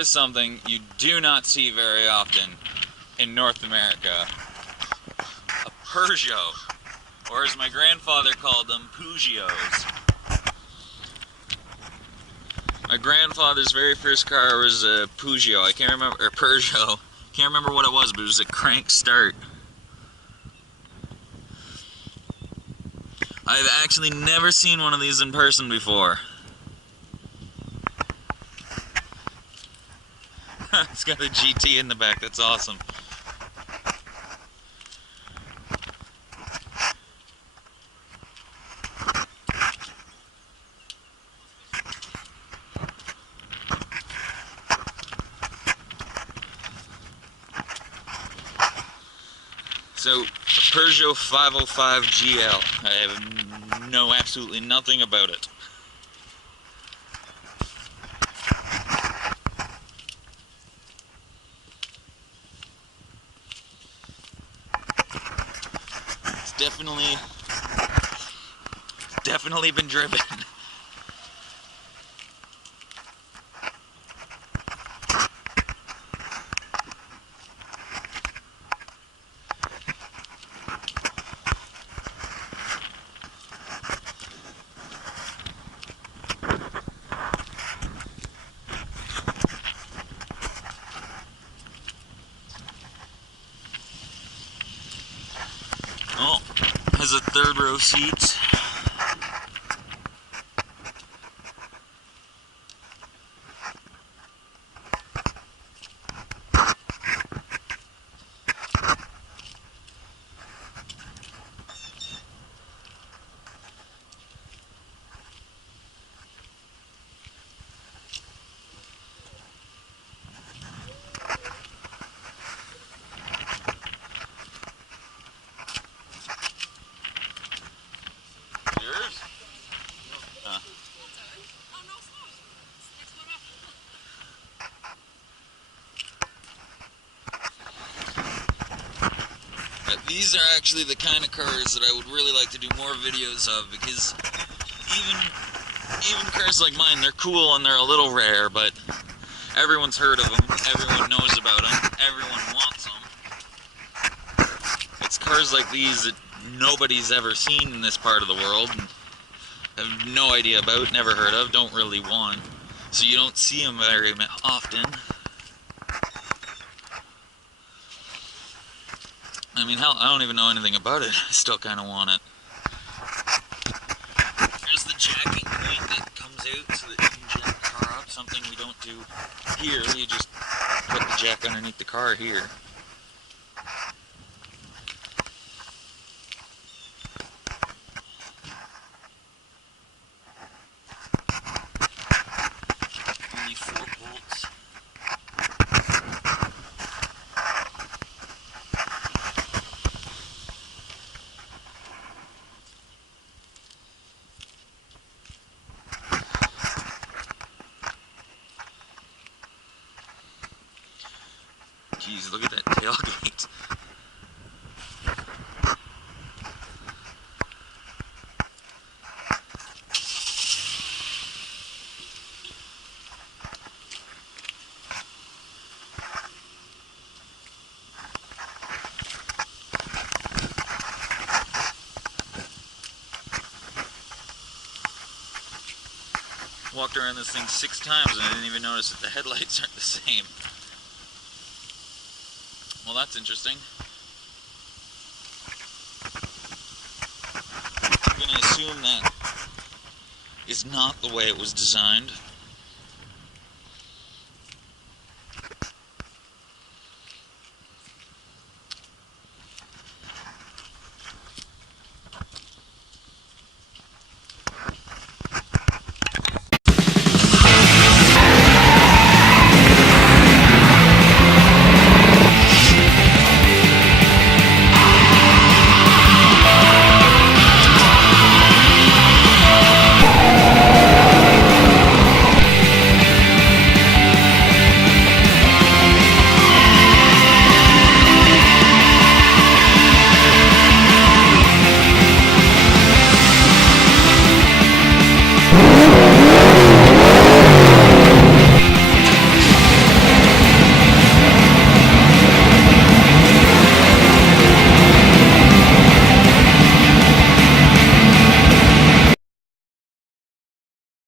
is something you do not see very often in North America. A Peugeot, or as my grandfather called them, Peugeots. My grandfather's very first car was a Peugeot. I can't remember, or Peugeot. Can't remember what it was, but it was a crank start. I've actually never seen one of these in person before. It's got a GT in the back, that's awesome. So, a Peugeot 505 GL. I know absolutely nothing about it. It's definitely been driven. Oh, has a third row seat. These are actually the kind of cars that I would really like to do more videos of, because even cars like mine, they're cool and they're a little rare, but everyone's heard of them, everyone knows about them, everyone wants them. It's cars like these that nobody's ever seen in this part of the world, and have no idea about, never heard of, don't really want, so you don't see them very often. I mean, hell, I don't even know anything about it. I still kind of want it. There's the jacking point that comes out so that you can jack the car up, something we don't do here. You just put the jack underneath the car here. Only 4 bolts. Jeez, look at that tailgate. Walked around this thing 6 times and I didn't even notice that the headlights aren't the same. Well, that's interesting. I'm going to assume that is not the way it was designed.